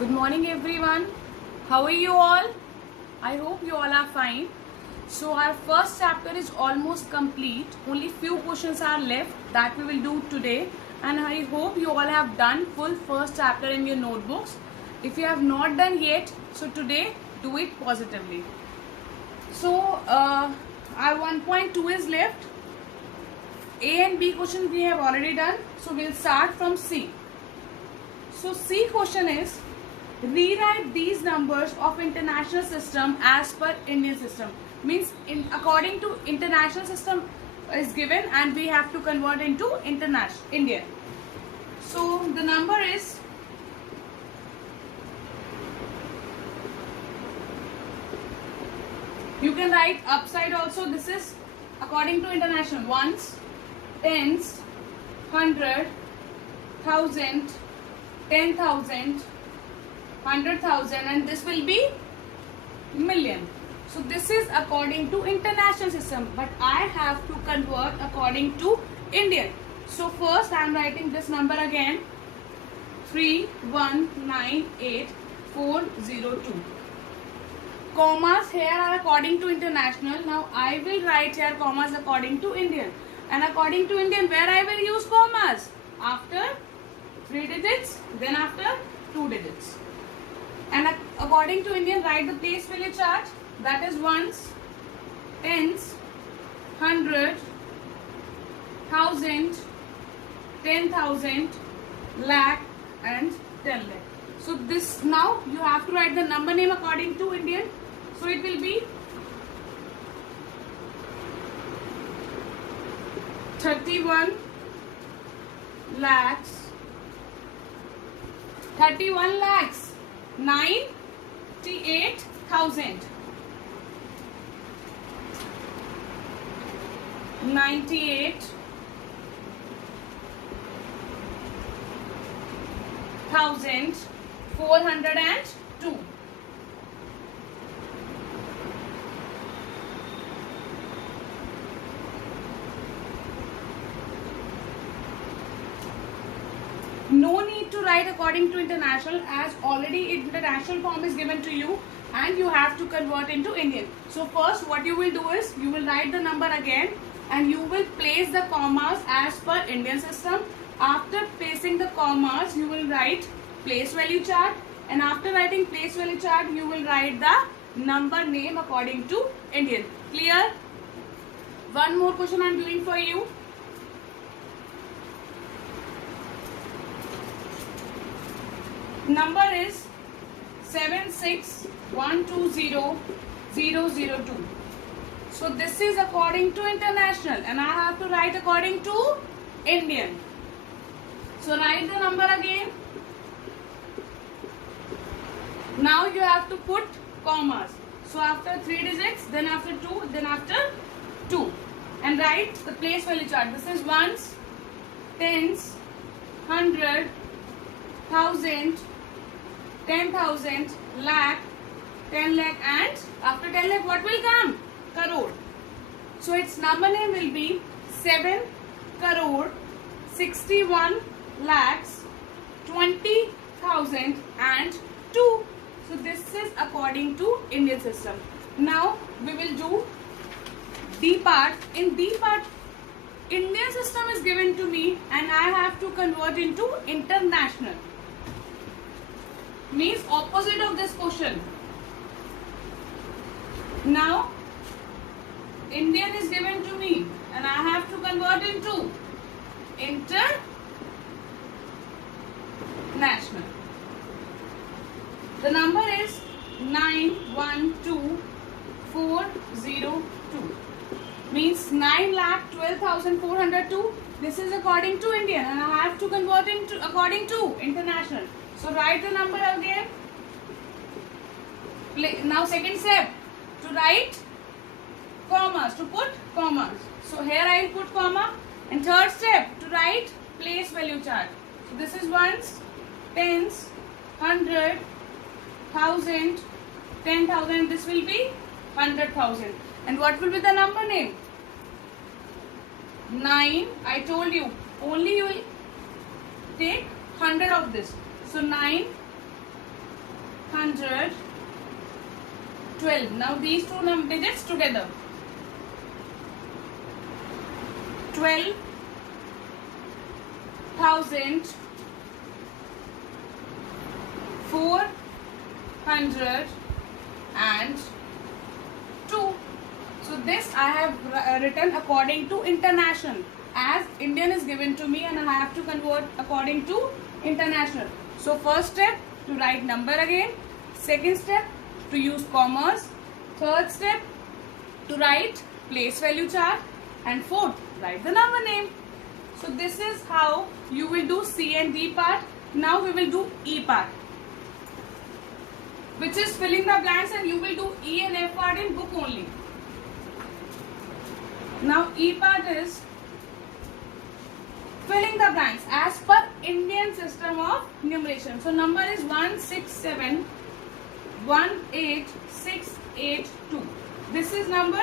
Good morning everyone. How are you all? I hope you all are fine. So our first chapter is almost complete. Only few questions are left that we will do today, and I hope you all have done full first chapter in your notebooks. If you have not done yet, so today do it positively. So our 1.2 is left. A and B question we have already done. So we'll start from C. So C question is, rewrite these numbers of international system as per Indian system. Means according to international system is given and we have to convert into Indian. So the number is you can write upside also. This is according to international: ones, tens, 100, 1000, 10,000, 100,000, and this will be million. So this is according to international system, but I have to convert according to Indian. So first I am writing this number again: 3198402. Commas here are according to international. Now I will write here commas according to Indian, and according to Indian where I will use commas? After 3 digits, then after 2 digits. And according to Indian, write the place value chart, that is ones, tens, 100, 1000, 10,000, lakh, and 10 lakh. So this, now you have to write the number name according to Indian. So it will be 31 lakhs, 98,000, 98,402. No need to write according to international, as already international form is given to you and you have to convert into Indian. So first what you will do is you will write the number again and you will place the commas as per Indian system. After placing the commas you will write place value chart, and after writing place value chart you will write the number name according to Indian. Clear? One more question I am doing for you. Number is 76120,002. So this is according to international and I have to write according to Indian. So write the number again. Now you have to put commas. So after 3 digits, then after 2, then after 2. And write the place value chart. This is ones, tens, 100, 1000, 10,000, lakh, 10 lakh, and after 10 lakh what will come? Crore. So its number name will be 7 crore 61 lakhs 20,000 and 2. So this is according to Indian system. Now we will do D part. In D part, Indian system is given to me and I have to convert into international. Means opposite of this question. Now Indian is given to me and I have to convert into international. The number is 912402. Means 9,12,402. This is according to Indian and I have to convert into according to international. So write the number again. Now second step, to write commas, to put commas. So here I will put comma. And third step, to write place value chart. So this is ones, tens, 100, 1000, 10,000. This will be 100,000. And what will be the number name? 9. I told you only you will take 100 of this. So 9 100, 12. Now these two digits together. 12,402. So this I have written according to international, as Indian is given to me and I have to convert according to international. So first step, to write number again. Second step, to use commas. Third step, to write place value chart. And fourth, write the number name. So this is how you will do C and D part. Now we will do E part, which is filling the blanks, and you will do E and F part in book only. Now E part is filling the blanks as per Indian system of numeration. So number is 167,18682. This is number,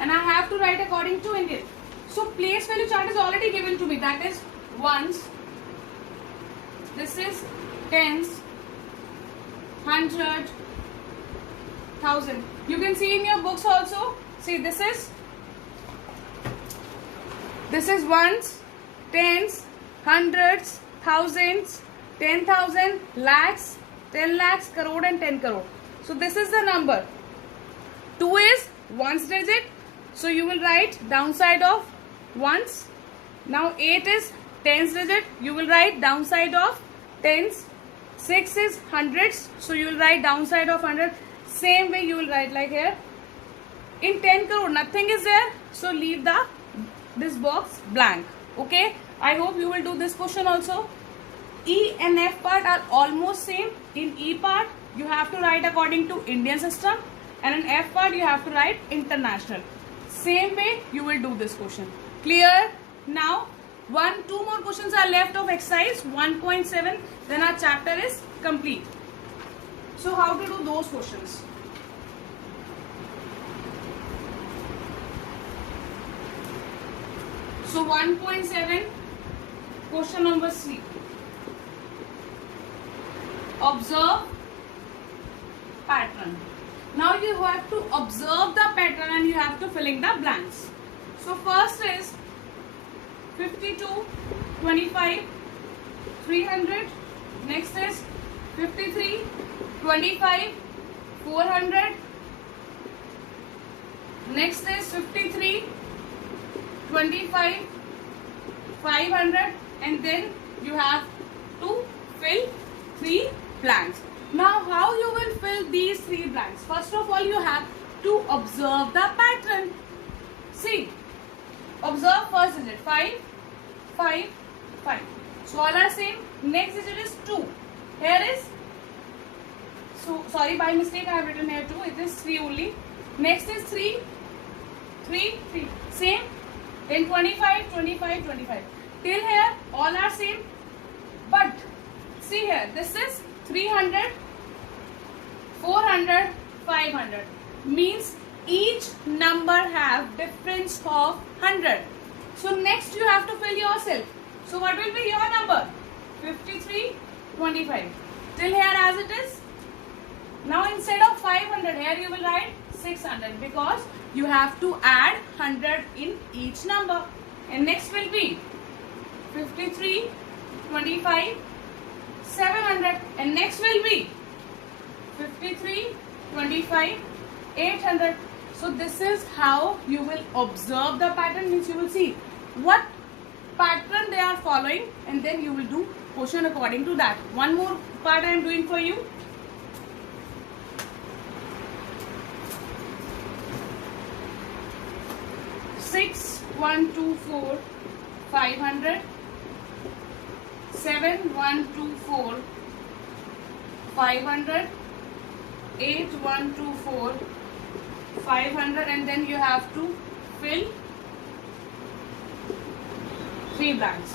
and I have to write according to Indian. So place value chart is already given to me. That is ones. This is tens, 100, 1000. You can see in your books also. See, this is ones, tens, hundreds, thousands, 10,000, lakhs, 10 lakhs, crore and 10 crore. So this is the number. 2 is ones digit. So you will write downside of ones. Now 8 is tens digit. You will write downside of tens. 6 is hundreds. So you will write downside of 100. Same way you will write like here. In 10 crore nothing is there. So leave this box blank. Okay. I hope you will do this question also. E and F part are almost same. In E part you have to write according to Indian system, and in F part you have to write international. Same way you will do this question. Clear? Now 2 more questions are left of exercise 1.7. Then our chapter is complete. So how to do those questions? So 1.7, question number C. Observe pattern. Now you have to observe the pattern and you have to fill in the blanks. So first is 52, 25, 300. Next is 53, 25, 400. Next is 53, 25, 500, and then you have to fill 3 blanks. Now how you will fill these 3 blanks? First of all, you have to observe the pattern. See, observe first digit 5, 5, 5. So all are same. Next digit is 2. Here is, so sorry, by mistake I have written here 2. It is 3 only. Next is 3, 3, 3. Same. Then 25, 25, 25. Till here all are same. But see here, this is 300, 400, 500. Means each number have difference of 100. So next you have to fill yourself. So what will be your number? 53, 25. Till here as it is. Now instead of 500, here you will write 600, because you have to add 100 in each number. And next will be 53, 25, 700. And next will be 53, 25, 800. So this is how you will observe the pattern. Means you will see what pattern they are following, and then you will do question according to that. One more part I am doing for you. 6, 1, 2, 4, 500. 7, 1, 2, 4, 500. 8, 1, 2, 4, 500, and then you have to fill 3 blanks.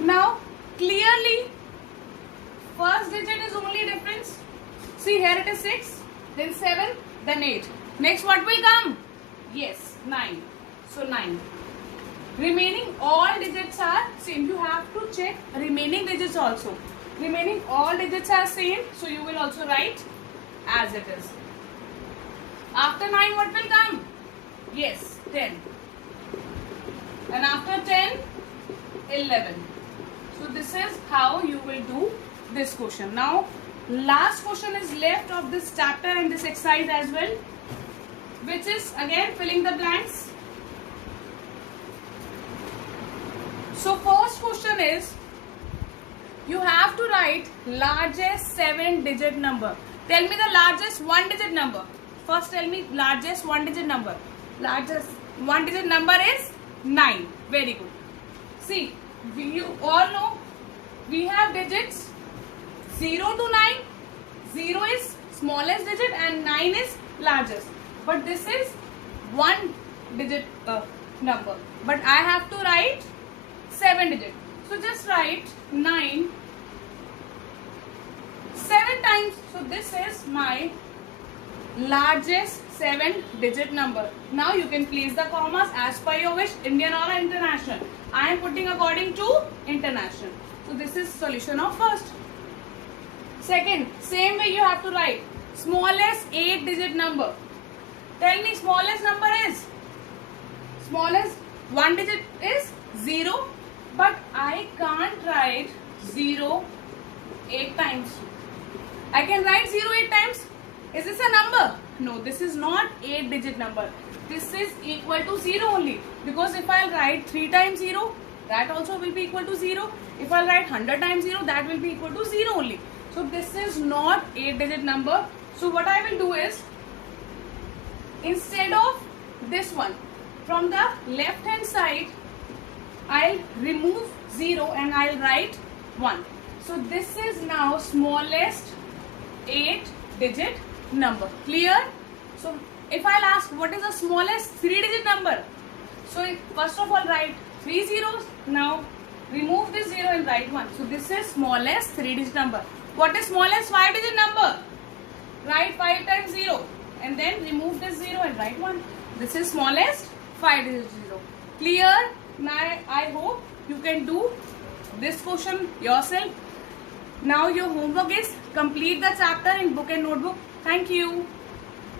Now clearly first digit is only difference. See here it is 6, then 7, then 8. Next what will come? Yes, 9. So 9. Remaining all digits are same. You have to check remaining digits also. Remaining all digits are same, so you will also write as it is. After 9, what will come? Yes, 10. And after 10, 11. So this is how you will do this question. Now, last question is left of this chapter and this exercise as well, which is again filling the blanks. So first question is, you have to write largest 7-digit number. Tell me the largest 1-digit number. First tell me largest 1-digit number. Largest 1-digit number is 9. Very good. See, you all know we have digits 0 to 9. 0 is smallest digit and 9 is largest. But this is 1-digit number. But I have to write 7-digit. So just write 9 7 times. So this is my largest 7-digit number. Now you can place the commas as per your wish, Indian or international. I am putting according to international. So this is solution of first. Second, same way you have to write smallest 8-digit number. Tell me smallest number is, smallest 1 digit is 0, but I can't write 0 8 times. I can write 0 8 times. Is this a number? No, this is not 8-digit number. This is equal to 0 only. Because if I write 3 times 0, that also will be equal to 0. If I write 100 times 0, that will be equal to 0 only. So this is not 8-digit number. So what I will do is, instead of this one, from the left hand side, I'll remove 0 and I'll write 1. So this is now smallest 8-digit number. Clear? So if I'll ask what is the smallest 3-digit number, so first of all write 3 zeros. Now remove this 0 and write 1. So this is smallest 3-digit number. What is smallest 5-digit number? Write 5 times 0 and then remove this 0 and write 1. This is smallest 5-digit 0. Clear? Now I hope you can do this question yourself. Now your homework is complete the chapter in book and notebook. Thank you.